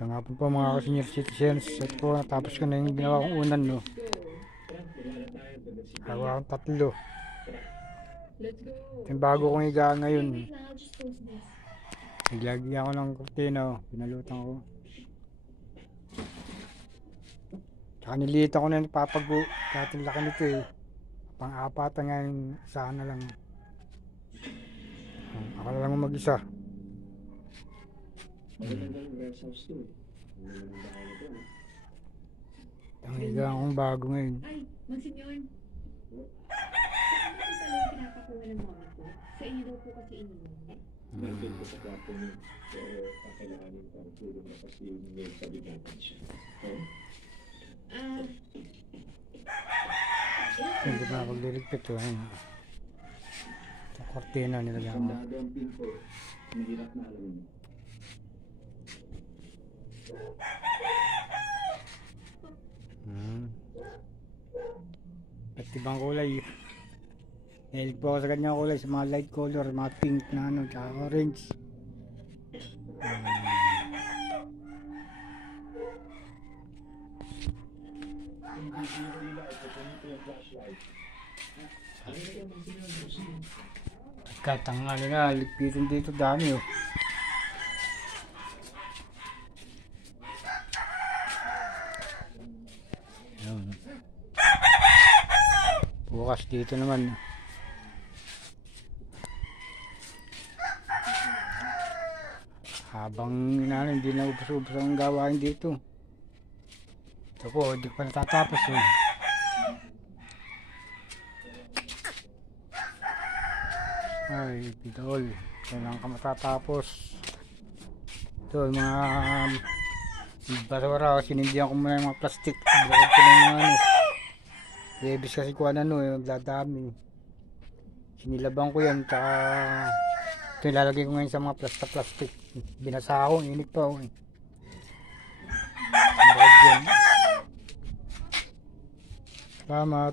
Tangapon po mga senior citizens. Ito po, natapos ko na yung ginawa kong unan, no. Hawa akong tatlo. Yung bago kong higa ngayon. Naglagyan ko ng kurtina, oh. Pinalutan ko. Tsaka nilitan ko na yung papago. Kahit ang laki nito eh. Pang-apatan nga yung sana lang. Ako na lang mag-isa. Ang higa akong bago ngayon. Ay, magsinyon. Saan po pala yung pinapakuha ng mama ko? Sa inyo daw po kasi iniwan. Nandun ko sa kwarto niyo. Pero kakailanganin ko ang tulong na kasi may kabigatan siya. Hindi pa ako liligpit to. Ito kortina nilagyan ko. Sandado ang pinto. Mahirap na alam mo. At ibang kulay. Mahilig po ako sa ganyang kulay, sa mga light color, mga pink na ano, tsaka orange. Kahit ang ano na, ligpitin dito dami oh. Bukas dito naman. Habang hindi na ubos-ubos ang gawain dito. Ito po, hindi pa natatapos eh. Ay, bidol. Kailangan ka matatapos. Ito, mga basura. Sinindihan ko muna yung mga plastic. Bukod ko na yung mga ano. Rebis kasi ko ano yung nagdadami. Sinilabang ko yan. Tsaka ito ilalagay ko ngayon sa mga plastic. Binasa ako. Init pa ako eh. Salamat.